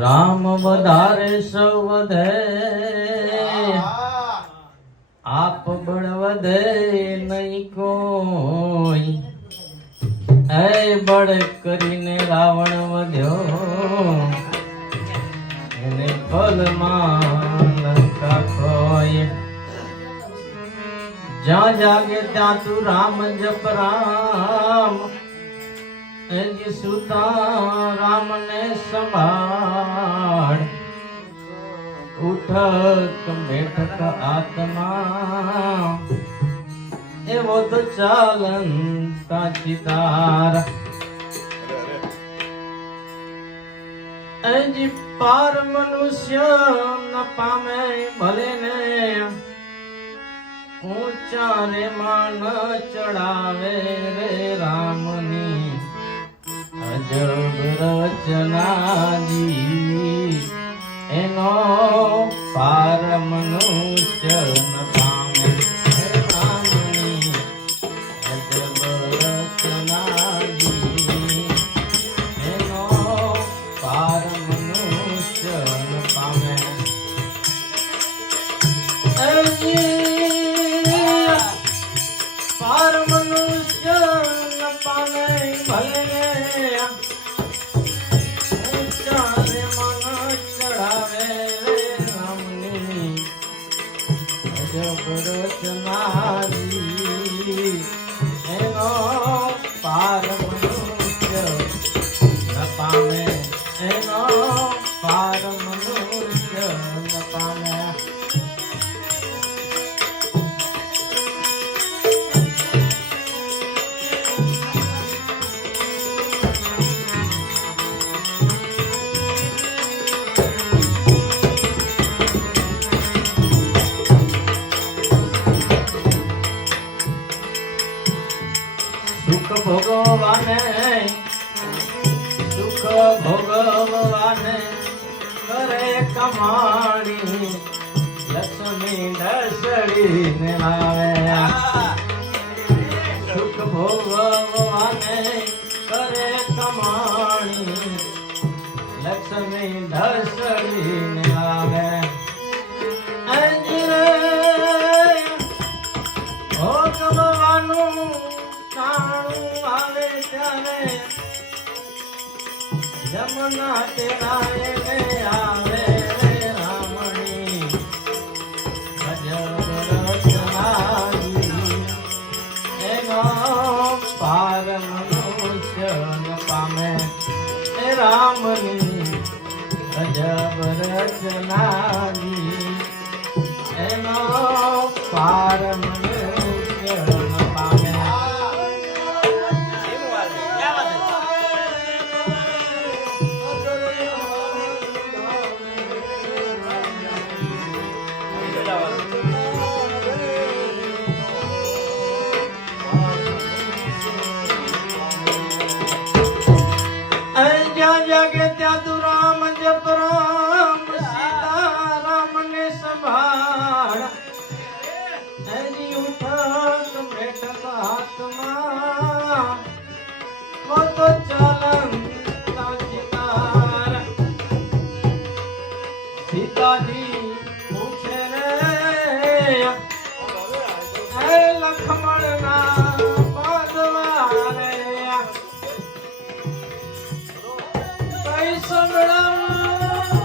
રામ વધારે સૌ વધે, આપ બળ વધે નહીં કોઈ. હે બળ કરીને રાવણ વધ્યો, એને ફલમાં લંકા ખોય. જ્યાં જાગે ત્યાં તું રામ જપ રામ, એજી સુતા રામને સંભાળ. ઉઠક બેઠક આત્મા, એવો તો ચાલંતા ચિતાર. એજી પાર મનુષ્ય ન પામે ભલે ને, ઊંચા રે માન ચડાવે રે રામની અજબ રચનાજી. એનો પાર મનુષ્ય ન પામે રામની અજબ રચનાજી. એનો પાર મનુષ્ય ન પામે. પાર મનુષ્ય ન પામે ભલે ઊંચા રે મન ચડાવે રે રામની અજબ રચનાજી. એનો પાર મનુષ્ય ન પામે, એનો પાર મનુષ્ય ન પામે. સુખ ભોગવાને, સુખ ભોગવાને કરે કમાણી, લક્ષ્મી દસડીને આવે. સુખ ભોગવાને કરે કમાણી, લક્ષ્મી દસડીને આવે. ભોગવવાનું કાણું આવે ત્યારે જમના તેરા એને આવે રે રામણી અજબ રચનાજી. એનો પાર મનુષ્ય ન પામે એ રામની અજબ રચનાજી. એનો પાર મનુષ્ય ન પામે. જ્યાં જાગે ત્યાં તું રામ જપ રામ, સીતા રામને સંભાળ. એની ઉઠક બેઠક હાથમાં, વો તો ચાલંતા ચિતાર. સીતાજી પૂછે રે હે લક્ષ્મણના બાંધવા રે, કઈ સંભળાવું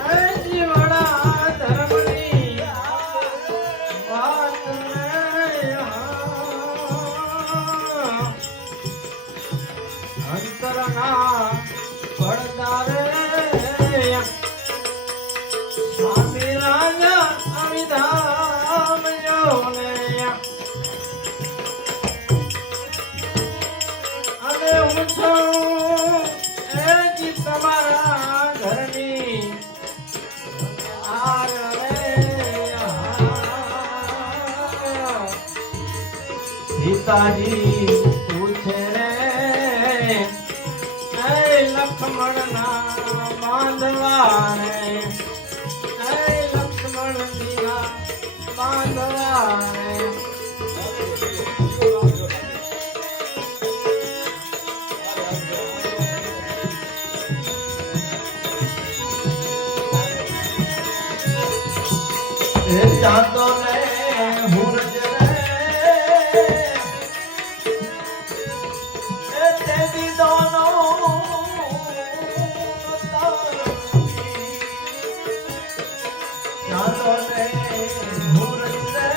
હે જીવડા ધર્મની વાત રે. અંતરના પડદા રે સ્વામી રાજા અમિધામ યોને. અને હું છું એજી તમારા ઘરની આર રે. સીતાજી પૂછે રે લક્ષ્મણના બાંધવા રે, લક્ષ્મણ દીના બાંધવા રે. જાતો ને હુરજ રે તે દીદોનો જાતો ને હુરજ રે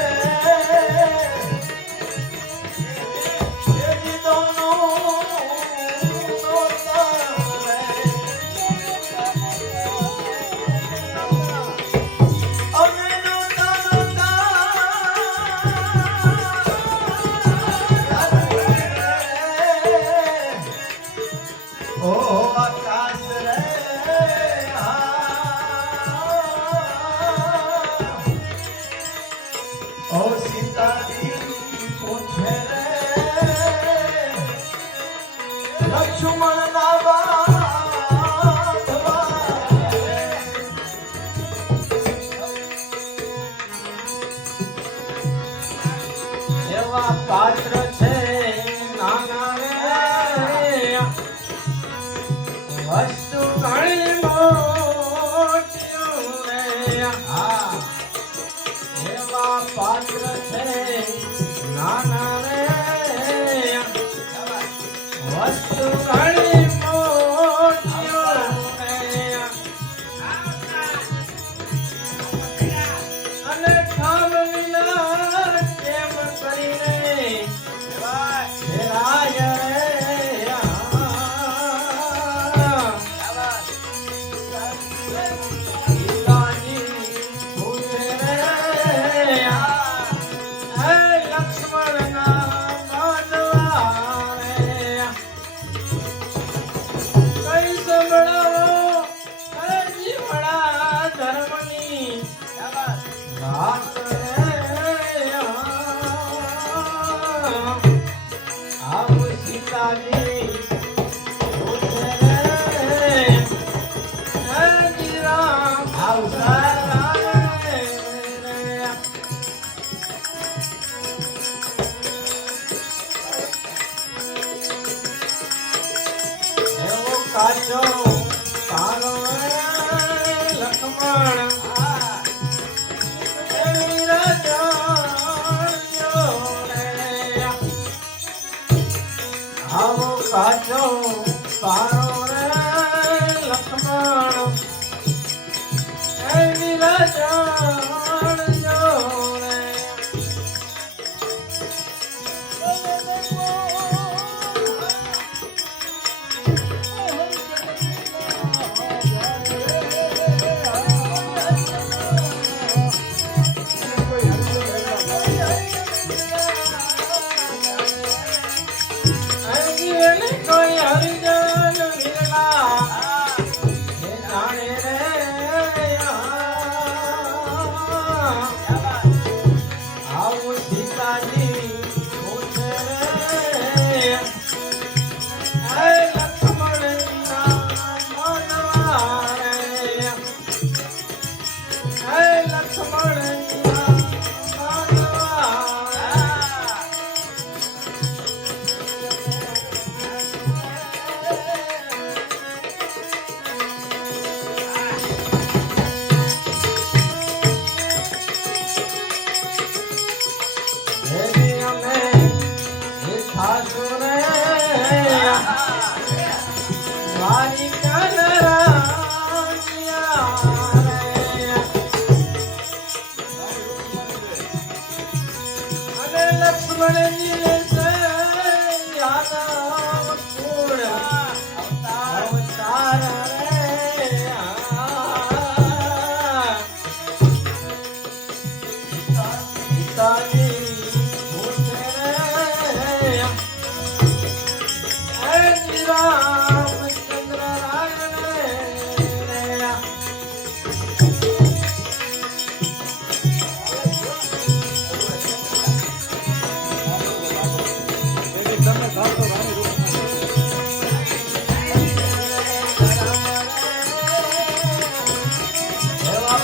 તે દીદોનો પાત્ર છે નાના રે વસ્તુ ઘણી મોટી રે હા એવા પાત્ર છે નાના રે વસ્તુ ઘણી મોટી રે અને ખાવ વિના કેમ કરીને કાચો તારો લક્ષ્મણ આવો કાચો તારો રે લક્ષ્મણ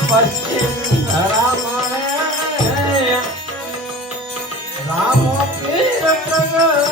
પશ્ચિમ ધરા રામો પીર પ્રગટ